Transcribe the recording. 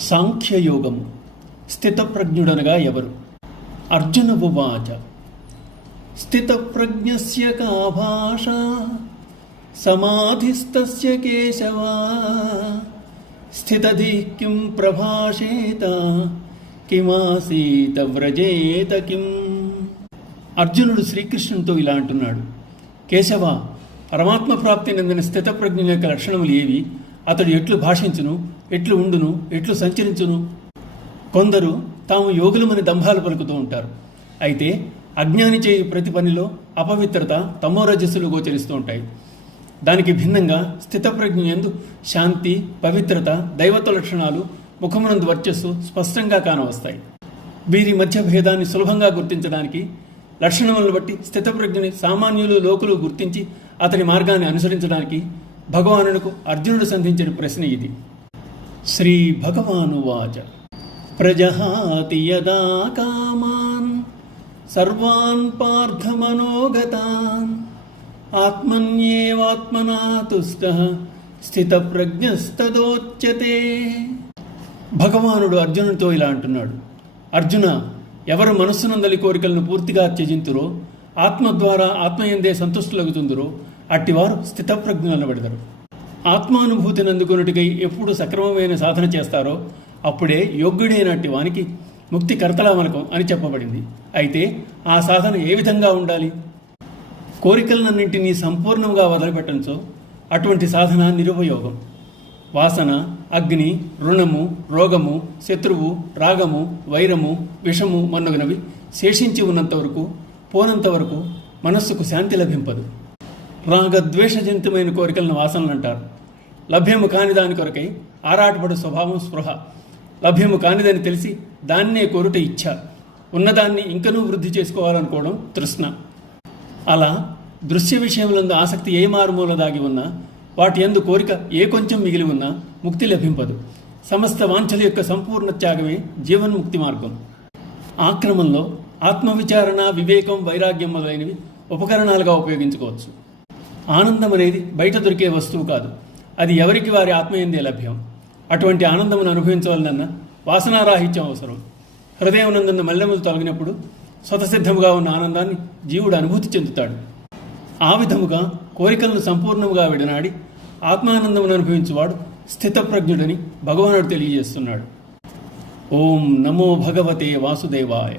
సాంఖ్యయోగము. స్థితప్రజ్ఞుడనగా ఎవరు? అర్జున ఉవాచ. స్థితప్రజ్ఞస్య కా భాషా సమాధిస్తస్య కేశవ స్థితధిః కిం ప్రభాషేత కిమాసీత వ్రజేత కిం. అర్జునుడు శ్రీకృష్ణునితో ఇలా అంటున్నాడు: కేశవ, పరమాత్మ ప్రాప్తి నందిన స్థితప్రజ్ఞ యొక్క లక్షణములు ఏవి? అతడు ఎట్లు భాషించును, ఎట్లు ఉండును, ఎట్లు సంచరించును? కొందరు తాము యోగులమని దంభాలు పలుకుతూ ఉంటారు. అయితే అజ్ఞాని చేయు ప్రతి పనిలో అపవిత్రత, తమోరజస్సులు గోచరిస్తూ ఉంటాయి. దానికి భిన్నంగా స్థితప్రజ్ఞ యందు శాంతి, పవిత్రత, దైవత్వ లక్షణాలు, ముఖమునందు వర్చస్సు స్పష్టంగా కానవస్తాయి. వీరి మధ్య భేదాన్ని సులభంగా గుర్తించడానికి లక్షణములను బట్టి స్థితప్రజ్ఞని సామాన్యులు, లోకులు గుర్తించి అతని మార్గాన్ని అనుసరించడానికి భగవానునకు అర్జునుడు సంధించిన ప్రశ్న ఇది. శ్రీ భగవానువాచ. ప్రజహాతి యదా కామాన్ సర్వాన్ పార్థమనోగతాన్ ఆత్మన్యేవాత్మనా తుష్టః స్థితప్రజ్ఞస్తదోచ్యతే. భగవానుడు అర్జునుడితో ఇలా అంటున్నాడు: అర్జున, ఎవరు మనస్సునందలి కోరికలను పూర్తిగా త్యజింతురో, ఆత్మ ద్వారా ఆత్మయందే సంతుష్టులగుతుందరో అట్టివారు స్థితప్రజ్ఞులనబడెదరు. ఆత్మానుభూతిని అందుకొనుటికై ఎప్పుడు సక్రమమైన సాధన చేస్తారో అప్పుడే యోగ్యుడైనట్టి వానికి ముక్తి కర్తలామలకం అని చెప్పబడింది. అయితే ఆ సాధన ఏ విధంగా ఉండాలి? కోరికలన్నింటినీ సంపూర్ణంగా వదిలిపెట్టంచో అటువంటి సాధన నిరుపయోగం. వాసన, అగ్ని, రుణము, రోగము, శత్రువు, రాగము, వైరము, విషము మొన్నగునవి శేషించి ఉన్నంతవరకు, పోనంతవరకు మనస్సుకు శాంతి లభింపదు. రాగద్వేషజనితమైన కోరికలను వాసనలు అంటారు. లభ్యము కాని దాని కొరకై ఆరాటపడు స్వభావం స్పృహ. లభ్యము కానిదని తెలిసి దాన్నే కోరుట ఇచ్ఛ. ఉన్నదాన్ని ఇంకనూ వృద్ధి చేసుకోవాలనుకోవడం తృష్ణ. అలా దృశ్య విషయములందు ఆసక్తి ఏ మారుమూల దాగి ఉన్నా, వాటి యందు కోరిక ఏ కొంచెం మిగిలి ఉన్నా ముక్తి లభింపదు. సమస్త వాంఛల యొక్క సంపూర్ణ త్యాగమే జీవన్ముక్తి మార్గం. ఆ క్రమంలో ఆత్మవిచారణ, వివేకం, వైరాగ్యం మొదలైనవి ఉపకరణాలుగా ఉపయోగించుకోవచ్చు. ఆనందం అనేది బయట దొరికే వస్తువు కాదు, అది ఎవరికి వారి ఆత్మయందే లభ్యం. అటువంటి ఆనందమును అనుభవించవలనన్న వాసనారాహిత్యం అవసరం. హృదయం నందున్న మల్లెములు తొలగినప్పుడు స్వతసిద్ధముగా ఉన్న ఆనందాన్ని జీవుడు అనుభూతి చెందుతాడు. ఆ విధముగా కోరికలను సంపూర్ణముగా విడనాడి ఆత్మానందమును అనుభవించువాడు స్థితప్రజ్ఞుడని భగవానుడు తెలియజేస్తున్నాడు. ఓం నమో భగవతే వాసుదేవాయ.